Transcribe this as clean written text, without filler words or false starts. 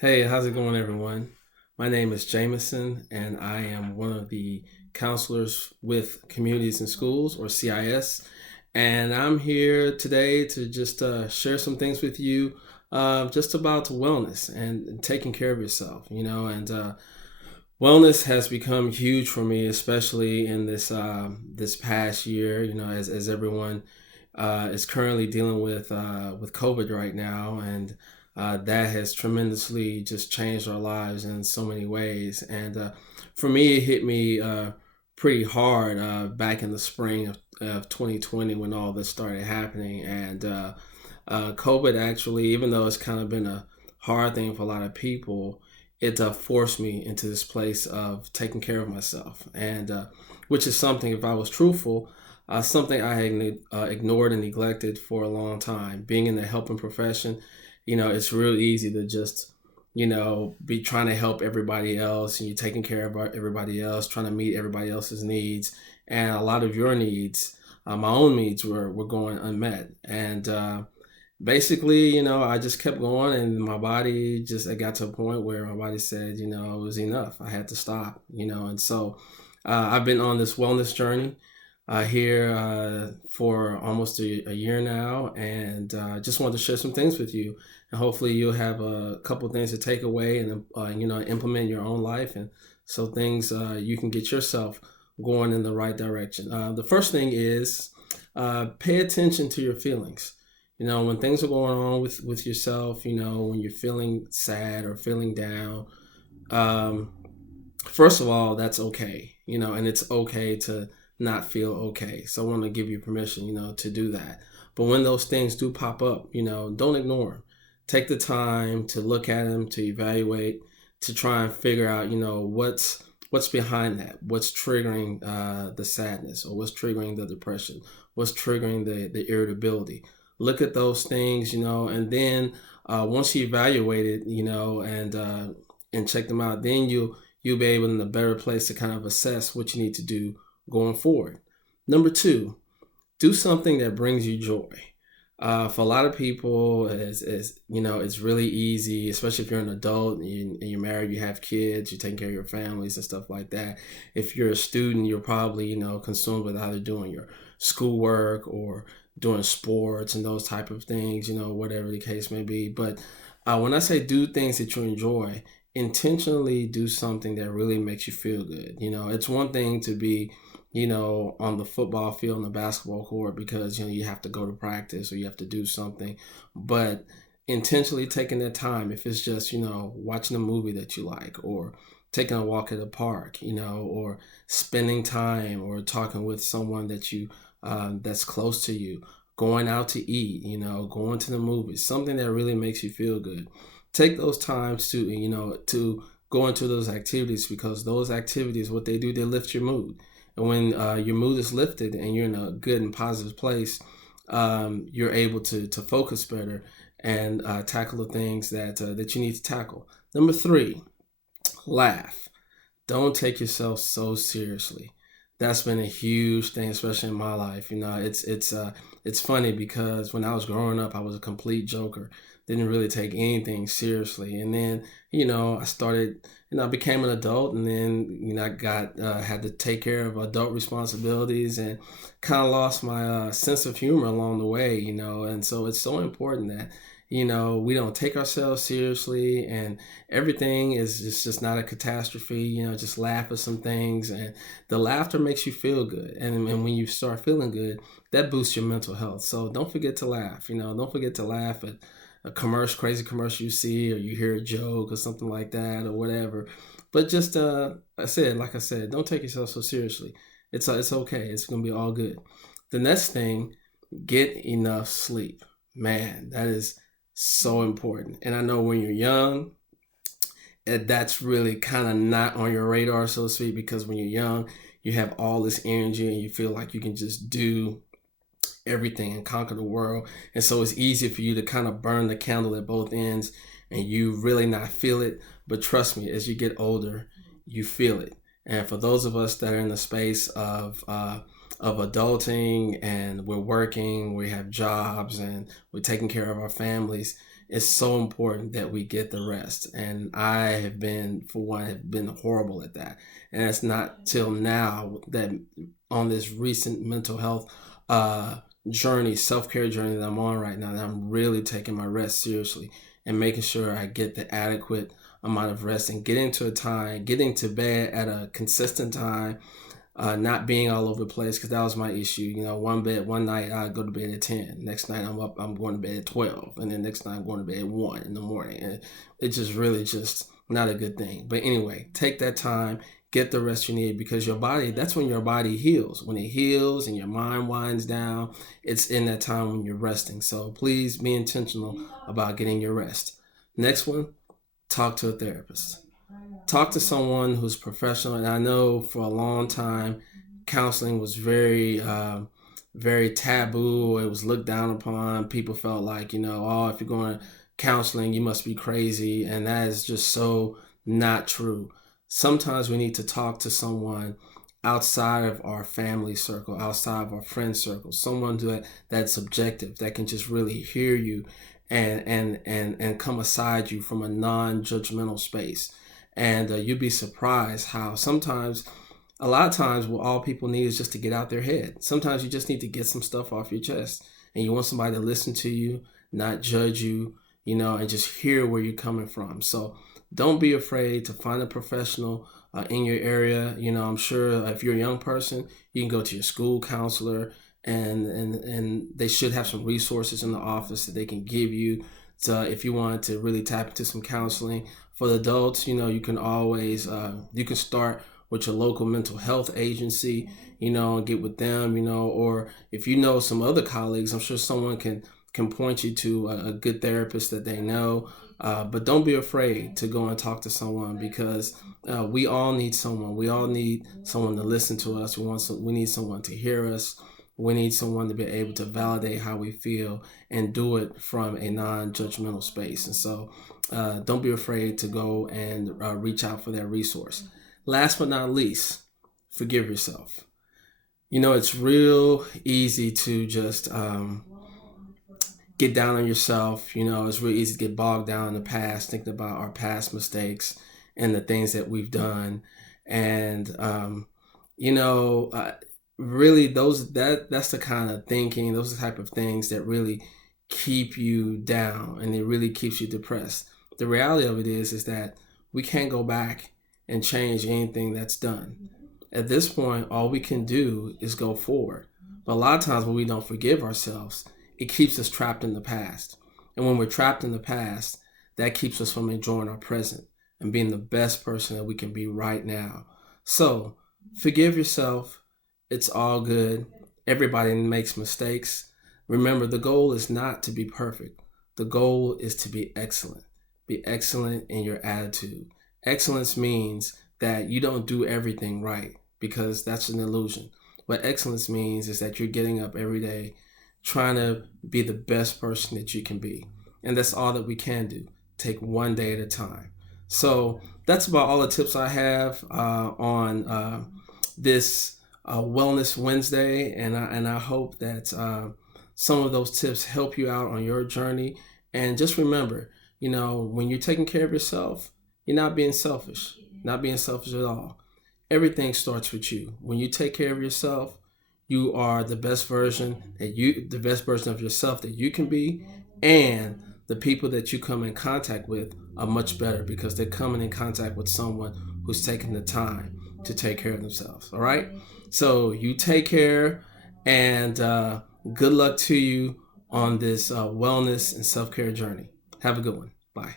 Hey, how's it going, everyone? My name is Jameson, and I am one of the counselors with Communities and Schools, or CIS. And I'm here today to just share some things with you just about wellness and taking care of yourself, and wellness has become huge for me, especially in this past year, as everyone is currently dealing with COVID right now, and that has tremendously just changed our lives in so many ways. And for me, it hit me pretty hard back in the spring of 2020 when all this started happening. And COVID actually, even though it's kind of been a hard thing for a lot of people, it forced me into this place of taking care of myself, and which is something, if I was truthful, something I had ignored and neglected for a long time. Being in the helping profession, it's real easy to just, be trying to help everybody else, and you're taking care of everybody else, trying to meet everybody else's needs, and a lot of your needs, my own needs, were going unmet, and basically, I just kept going, and my body just, it got to a point where my body said, it was enough. I had to stop, and so I've been on this wellness journey here for almost a year now, and just wanted to share some things with you, and hopefully you'll have a couple things to take away and implement in your own life, and so things you can get yourself going in the right direction. The first thing is pay attention to your feelings. When things are going on with yourself, when you're feeling sad or feeling down, um, first of all, that's okay, and it's okay to not feel okay. So I want to give you permission, to do that. But when those things do pop up, don't ignore them. Take the time to look at them, to evaluate, to try and figure out, what's behind that, what's triggering the sadness, or what's triggering the depression, what's triggering the irritability. Look at those things, and then once you evaluate it, and check them out, then you'll be able in a better place to kind of assess what you need to do going forward. Number two, do something that brings you joy. For a lot of people, it's really easy, especially if you're an adult and you're married, you have kids, you're taking care of your families and stuff like that. If you're a student, you're probably, consumed with either doing your schoolwork or doing sports and those type of things, whatever the case may be. But when I say do things that you enjoy, intentionally do something that really makes you feel good. It's one thing to be, on the football field, on the basketball court, because, you have to go to practice or you have to do something. But intentionally taking that time, if it's just, watching a movie that you like, or taking a walk at the park, or spending time or talking with someone that that's close to you, going out to eat, going to the movies, something that really makes you feel good. Take those times to go into those activities, because those activities, what they do, they lift your mood. And when your mood is lifted and you're in a good and positive place, you're able to focus better and tackle the things that you need to tackle. Number three, laugh. Don't take yourself so seriously. That's been a huge thing, especially in my life. It's funny because when I was growing up, I was a complete joker. Didn't really take anything seriously, and then I started. I became an adult, and then I got had to take care of adult responsibilities, and kind of lost my sense of humor along the way. And so it's so important that we don't take ourselves seriously, and everything is just not a catastrophe. Just laugh at some things, and the laughter makes you feel good, and when you start feeling good, that boosts your mental health. So don't forget to laugh. Don't forget to laugh at a crazy commercial you see, or you hear a joke or something like that, or whatever. But just like I said, don't take yourself so seriously. It's okay. It's gonna be all good. The next thing, get enough sleep. Man, that is so important. And I know when you're young, that's really kind of not on your radar, so to speak, because when you're young, you have all this energy and you feel like you can just do everything and conquer the world. And so it's easy for you to kind of burn the candle at both ends and you really not feel it. But trust me, as you get older, you feel it. And for those of us that are in the space of adulting, and we're working, we have jobs, and we're taking care of our families, it's so important that we get the rest. And I have been, for one, have been horrible at that. And it's not till now that on this recent mental health journey, self-care journey that I'm on right now, that I'm really taking my rest seriously and making sure I get the adequate amount of rest and getting to bed at a consistent time, not being all over the place, because that was my issue. You know, one night I go to bed at 10, next night I'm going to bed at 12, and then next night I'm going to bed at 1 in the morning, and it's just really just not a good thing. But anyway, take that time, get the rest you need, because your body, that's when your body heals. When it heals and your mind winds down, it's in that time when you're resting. So please be intentional about getting your rest. Next one, talk to a therapist. Talk to someone who's professional. And I know for a long time, counseling was very taboo. It was looked down upon. People felt like, oh, if you're going to counseling, you must be crazy. And that is just so not true. Sometimes we need to talk to someone outside of our family circle, outside of our friend circle, someone that's objective, that can just really hear you and come aside you from a non-judgmental space. And you'd be surprised how a lot of times, what all people need is just to get out their head. Sometimes you just need to get some stuff off your chest, and you want somebody to listen to you, not judge you, and just hear where you're coming from. So don't be afraid to find a professional in your area. I'm sure if you're a young person, you can go to your school counselor, and they should have some resources in the office that they can give you. So if you want to really tap into some counseling. For the adults, you can always, you can start with your local mental health agency, and get with them, or if you know some other colleagues, I'm sure someone can point you to a good therapist that they know. But don't be afraid to go and talk to someone, because we all need someone. We all need someone to listen to us. We need someone to hear us. We need someone to be able to validate how we feel and do it from a non-judgmental space. And so don't be afraid to go and reach out for that resource. Last but not least, forgive yourself. It's real easy to just get down on yourself. It's really easy to get bogged down in the past, thinking about our past mistakes and the things that we've done. And, really that's the kind of thinking, those are the type of things that really keep you down, and it really keeps you depressed. The reality of it is that we can't go back and change anything that's done. At this point, all we can do is go forward. But a lot of times when we don't forgive ourselves, it keeps us trapped in the past. And when we're trapped in the past, that keeps us from enjoying our present and being the best person that we can be right now. So forgive yourself. It's all good. Everybody makes mistakes. Remember, the goal is not to be perfect. The goal is to be excellent. Be excellent in your attitude. Excellence means that you don't do everything right, because that's an illusion. What excellence means is that you're getting up every day trying to be the best person that you can be. And that's all that we can do. Take one day at a time. So that's about all the tips I have on this Wellness Wednesday, and I hope that some of those tips help you out on your journey. And just remember, when you're taking care of yourself, you're not being selfish, not being selfish at all. Everything starts with you. When you take care of yourself, you are the best version of yourself that you can be, and the people that you come in contact with are much better, because they're coming in contact with someone who's taking the time to take care of themselves. All right. So you take care, and good luck to you on this wellness and self-care journey. Have a good one. Bye.